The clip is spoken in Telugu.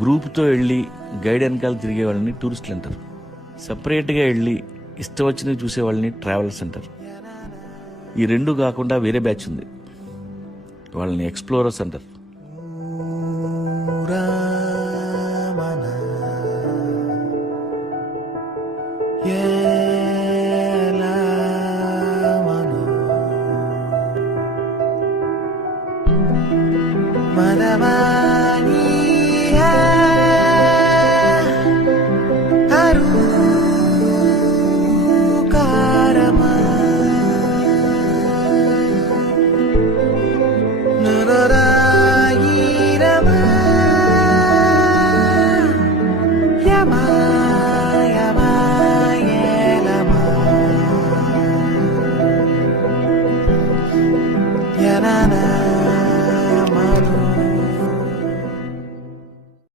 గ్రూప్తో వెళ్ళి గైడ్ వెనకాల తిరిగే వాళ్ళని టూరిస్టులు అంటారు. సపరేట్గా వెళ్ళి ఇష్టం వచ్చినవి చూసే వాళ్ళని ట్రావెలర్స్ అంటారు. ఈ రెండు కాకుండా వేరే బ్యాచ్ ఉంది, వాళ్ళని ఎక్స్ప్లోరర్స్ అంటారు.